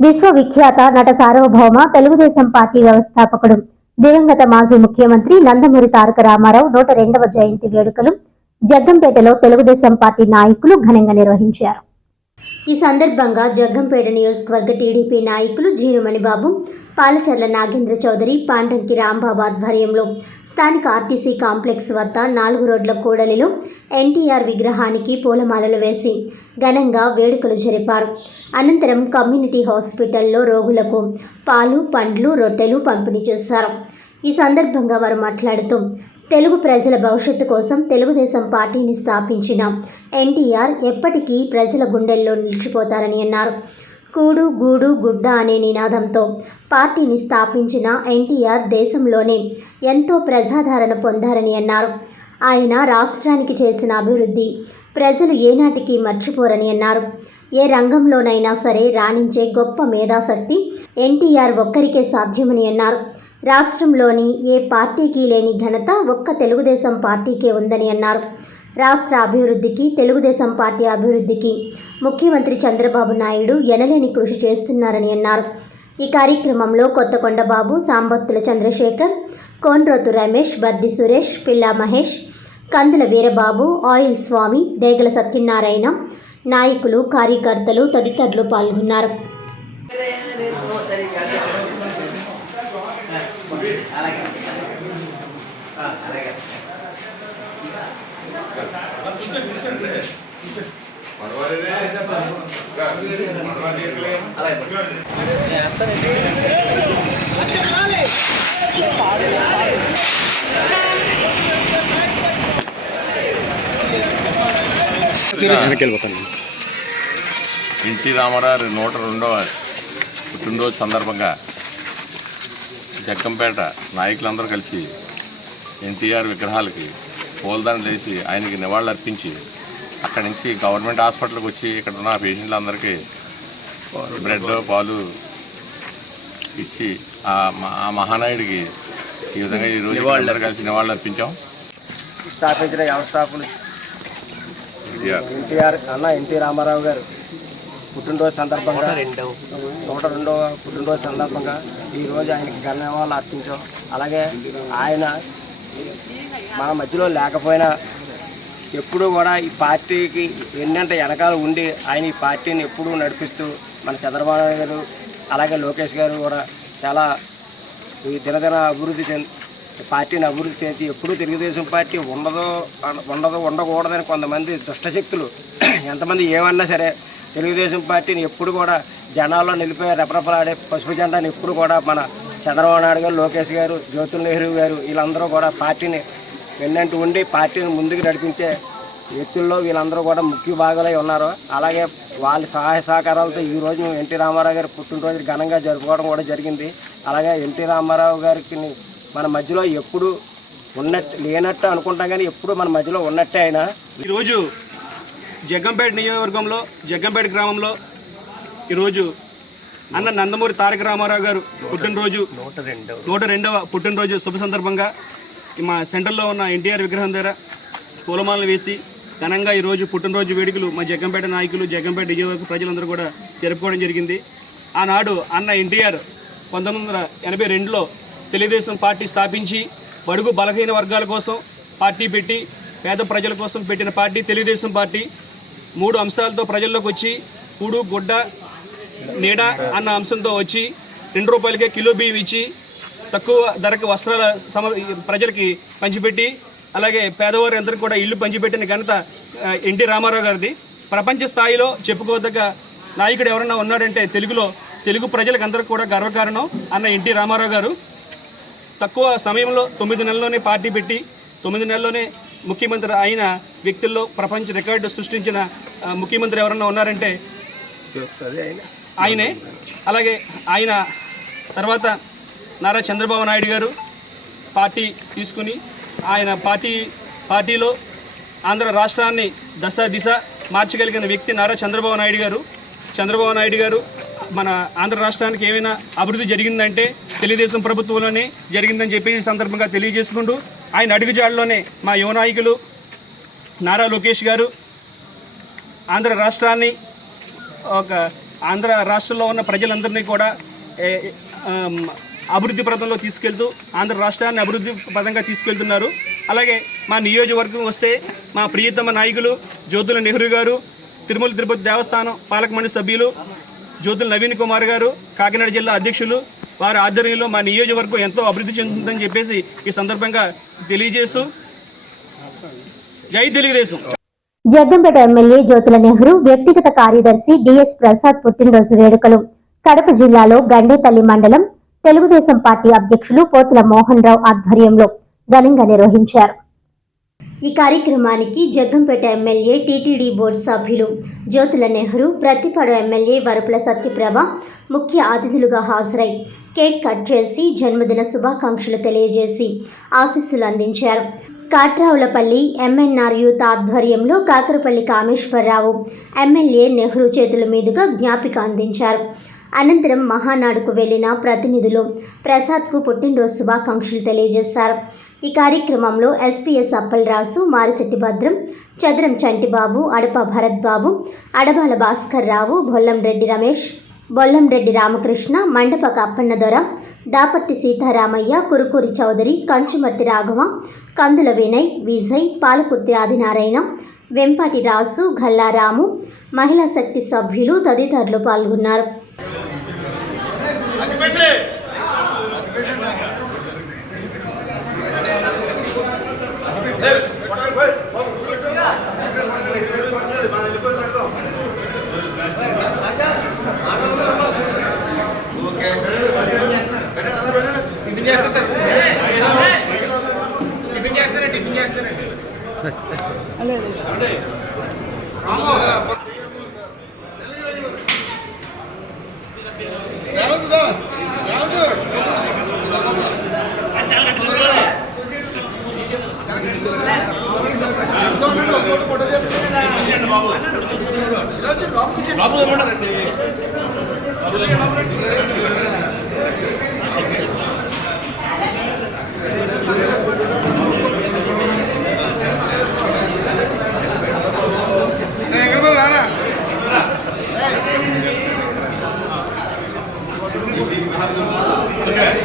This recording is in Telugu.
విశ్వవిఖ్యాత నట సార్వభౌమ తెలుగుదేశం పార్టీ వ్యవస్థాపకుడు దివంగత మాజీ ముఖ్యమంత్రి నందమూరి తారక రామారావు 102వ జయంతి వేడుకలు జగ్గంపేటలో తెలుగుదేశం పార్టీ నాయకులు ఘనంగా నిర్వహించారు. ఈ సందర్భంగా జగ్గంపేట నియోజకవర్గ టీడీపీ నాయకులు జీనుమణిబాబు, పాలచర్ల నాగేంద్ర చౌదరి, పాండ్రంకి రాంబాబు ఆధ్వర్యంలో స్థానిక ఆర్టీసీ కాంప్లెక్స్ వద్ద 4 రోడ్ల కూడలిలో ఎన్టీఆర్ విగ్రహానికి పూలమాలలు వేసి ఘనంగా వేడుకలు జరిపారు. అనంతరం కమ్యూనిటీ హాస్పిటల్లో రోగులకు పాలు, పండ్లు, రొట్టెలు పంపిణీ చేశారు. ఈ సందర్భంగా వారు మాట్లాడుతూ తెలుగు ప్రజల భవిష్యత్తు కోసం తెలుగుదేశం పార్టీని స్థాపించిన ఎన్టీఆర్ ఎప్పటికీ ప్రజల గుండెల్లో నిలిచిపోతారని అన్నారు. కూడు, గూడు, గుడ్డ అనే నినాదంతో పార్టీని స్థాపించిన ఎన్టీఆర్ దేశంలోనే ఎంతో ప్రజాదరణ పొందారని అన్నారు. ఆయన రాష్ట్రానికి చేసిన అభివృద్ధి ప్రజలు ఏనాటికి మర్చిపోరని అన్నారు. ఏ రంగంలోనైనా సరే రాణించే గొప్ప మేధాశక్తి ఎన్టీఆర్ ఒక్కరికే సాధ్యమని అన్నారు. రాష్ట్రంలోని ఏ పార్టీకి లేని ఘనత ఒక్క తెలుగుదేశం పార్టీకే ఉందని అన్నారు. రాష్ట్ర అభివృద్ధికి, తెలుగుదేశం పార్టీ అభివృద్ధికి ముఖ్యమంత్రి చంద్రబాబు నాయుడు ఎనలేని కృషి చేస్తున్నారని అన్నారు. ఈ కార్యక్రమంలో కొత్తకొండ బాబు, సాంబత్తుల చంద్రశేఖర్, కోన్రోతు రమేష్, బద్ది సురేష్, పిల్లా మహేష్, కందుల వీరబాబు, ఆయిల్ స్వామి, డేగల సత్యనారాయణ, నాయకులు, కార్యకర్తలు తదితరులు పాల్గొన్నారు. ఎన్టీ రామారావు 102వ పుట్టినరోజు సందర్భంగా జగ్గంపేట నాయకులందరూ కలిసి ఎన్టీఆర్ విగ్రహాలకి పూలదండలు వేసి ఆయనకి నివాళులు అర్పించి అక్కడి నుంచి గవర్నమెంట్ హాస్పిటల్కి వచ్చి ఇక్కడ ఉన్న పేషెంట్లందరికీ బ్రెడ్, పాలు ఇచ్చి ఆ మహానాయుడికి ఈ విధంగా ఈరోజు అందరూ కలిసి నివాళులు అర్పించాం. స్థాపించిన వ్యవస్థాపకులు ఎన్టీ రామారావు గారు పుట్టినరోజు సందర్భంగా 102వ పుట్టినరోజు సందర్భంగా ఈరోజు ఆయనకి ఘననివాళులు అర్పించాం. అలాగే ఆయన మన మధ్యలో లేకపోయినా ఎప్పుడూ కూడా ఈ పార్టీకి ఎన్నంటే వెనకాల ఉండి ఆయన ఈ పార్టీని ఎప్పుడూ నడిపిస్తూ మన చంద్రబాబు నాయుడు గారు అలాగే లోకేష్ గారు కూడా చాలా ఈ దినదిన పార్టీని అభివృద్ధి చేసి ఎప్పుడూ తెలుగుదేశం పార్టీ ఉండకూడదని కొంతమంది దుష్టశక్తులు ఎంతమంది ఏమన్నా సరే తెలుగుదేశం పార్టీని ఎప్పుడు కూడా జనాల్లో నిలిపే రెపరెపలాడే పసుపు జెండాని ఎప్పుడు కూడా మన చంద్రబాబు నాయుడు గారు, లోకేష్ గారు, జ్యోతుల నెహ్రూ గారు వీళ్ళందరూ కూడా పార్టీని వెన్నంటూ ఉండి పార్టీని ముందుకు నడిపించే వ్యక్తుల్లో వీళ్ళందరూ కూడా ముఖ్య భాగాలై ఉన్నారు. అలాగే వాళ్ళ సహాయ సహకారాలతో ఈరోజు ఎన్టీ రామారావు గారి పుట్టినరోజు ఘనంగా జరుపుకోవడం కూడా జరిగింది. అలాగే ఎన్టీ రామారావు గారికి మన మధ్యలో ఎప్పుడు లేనట్టు అనుకుంటాం కానీ ఎప్పుడు మన మధ్యలో ఉన్నట్టే. ఆయన ఈరోజు జగ్గంపేట నియోజకవర్గంలో జగ్గంపేట గ్రామంలో ఈరోజు అన్న నందమూరి తారక రామారావు గారు పుట్టినరోజు 102వ పుట్టినరోజు శుభ సందర్భంగా మా సెంటర్లో ఉన్న ఎన్టీఆర్ విగ్రహం దగ్గర పూలమాలలు వేసి ఘనంగా ఈరోజు పుట్టినరోజు వేడుకలు మా జగ్గంపేట నాయకులు, జగ్గంపేట నియోజకవర్గ ప్రజలందరూ కూడా జరుపుకోవడం జరిగింది. ఆనాడు అన్న ఎన్టీఆర్ 1982లో తెలుగుదేశం పార్టీ స్థాపించి బడుగు బలహీన వర్గాల కోసం పార్టీ పెట్టి పేద ప్రజల కోసం పెట్టిన పార్టీ తెలుగుదేశం పార్టీ. 3 అంశాలతో ప్రజల్లోకి వచ్చి కూడు, గుడ్డ, నీడ అన్న అంశంతో వచ్చి 2 రూపాయలకే కిలో బియ్యం ఇచ్చి తక్కువ ధరకు వస్త్రాల ప్రజలకి పంచిపెట్టి అలాగే పేదవారు అందరికీ కూడా ఇల్లు పంచిపెట్టిన ఘనత ఎన్టీ రామారావు గారిది. ప్రపంచ స్థాయిలో చెప్పుకోదగ్గ నాయకుడు ఎవరన్నా ఉన్నాడంటే తెలుగు ప్రజలకు అందరికీ కూడా గర్వకారణం అన్న ఎన్టీ రామారావు గారు. తక్కువ సమయంలో 9 నెలల్లోనే పార్టీ పెట్టి 9 నెలల్లోనే ముఖ్యమంత్రి అయిన వ్యక్తుల్లో ప్రపంచ రికార్డు సృష్టించిన ముఖ్యమంత్రి ఎవరన్నా ఉన్నారంటే ఆయనే. అలాగే ఆయన తర్వాత నారా చంద్రబాబు నాయుడు గారు పార్టీ తీసుకుని ఆయన పార్టీలో ఆంధ్ర రాష్ట్రాన్ని దిశ మార్చగలిగిన వ్యక్తి నారా చంద్రబాబు నాయుడు గారు మన ఆంధ్ర రాష్ట్రానికి ఏమైనా అభివృద్ధి జరిగిందంటే తెలుగుదేశం ప్రభుత్వంలోనే జరిగిందని చెప్పి ఈ సందర్భంగా తెలియజేసుకుంటూ ఆయన అడుగుజాడలోనే మా యువ నాయకులు నారా లోకేష్ గారు ఆంధ్ర రాష్ట్రాన్ని ఒక ఆంధ్ర రాష్ట్రంలో ఉన్న ప్రజలందరినీ కూడా అభివృద్ధి పథంలో తీసుకెళ్తూ ఆంధ్ర రాష్ట్రాన్ని అభివృద్ధి పథంగా తీసుకెళ్తున్నారు. అలాగే మా నియోజకవర్గం వస్తే మా ప్రియతమ నాయకులు జ్యోతుల నెహ్రూ గారు, తిరుమల తిరుపతి దేవస్థానం పాలక మండలి సభ్యులు జ్యోతుల నవీన్ కుమార్ గారు, కాకినాడ జిల్లా అధ్యక్షులు, వారి ఆధ్వర్యంలో మా నియోజకవర్గం ఎంతో అభివృద్ధి చెందుతుందని చెప్పేసి ఈ సందర్భంగా తెలియజేస్తూ జై తెలుగుదేశం. జగ్గంపేట ఎమ్మెల్యే జ్యోతుల నెహ్రూ వ్యక్తిగత కార్యదర్శి డిఎస్ ప్రసాద్ పుట్టినరోజు వేడుకలు కడప జిల్లాలో గండేపల్లి మండలం తెలుగుదేశం పార్టీ అధ్యక్షులు పోతుల మోహన్ రావు ఆధ్వర్యంలో ఘనంగా నిర్వహించారు. ఈ కార్యక్రమానికి జగ్గంపేట ఎమ్మెల్యే టీటీడీ బోర్డు సభ్యులు జ్యోతుల నెహ్రూ, ప్రతిపాడు ఎమ్మెల్యే వరపుల సత్యప్రభ ముఖ్య అతిథులుగా హాజరై కేక్ కట్ చేసి జన్మదిన శుభాకాంక్షలు తెలియజేసి ఆశీస్సులు అందించారు. కాట్రావులపల్లి ఎంఎన్ఆర్ యూత్ ఆధ్వర్యంలో కాకరపల్లి కామేశ్వరరావు ఎమ్మెల్యే నెహ్రూ చేతుల మీదుగా జ్ఞాపిక అందించారు. అనంతరం మహానాడుకు వెళ్లిన ప్రతినిధులు ప్రసాద్కు పుట్టినరోజు శుభాకాంక్షలు తెలియజేశారు. ఈ కార్యక్రమంలో ఎస్పీఎస్ అప్పలరాజు, మారిశెట్టి భద్రం, చదరం చంటిబాబు, అడప భరత్ బాబు, అడబాల భాస్కర్ రావు, బొల్లంరెడ్డి రమేష్, బొల్లంరెడ్డి రామకృష్ణ, మండపక అప్పన్నదొర, దాపర్తి సీతారామయ్య, కురుకూరి చౌదరి, కంచుమర్తి రాఘవ, కందుల వినయ్, విజయ్, పాలకుర్తి ఆదినారాయణ, వెంపాటి రాజు, గల్లారాము, మహిళా శక్తి సభ్యులు తదితరులు పాల్గొన్నారు. Okay.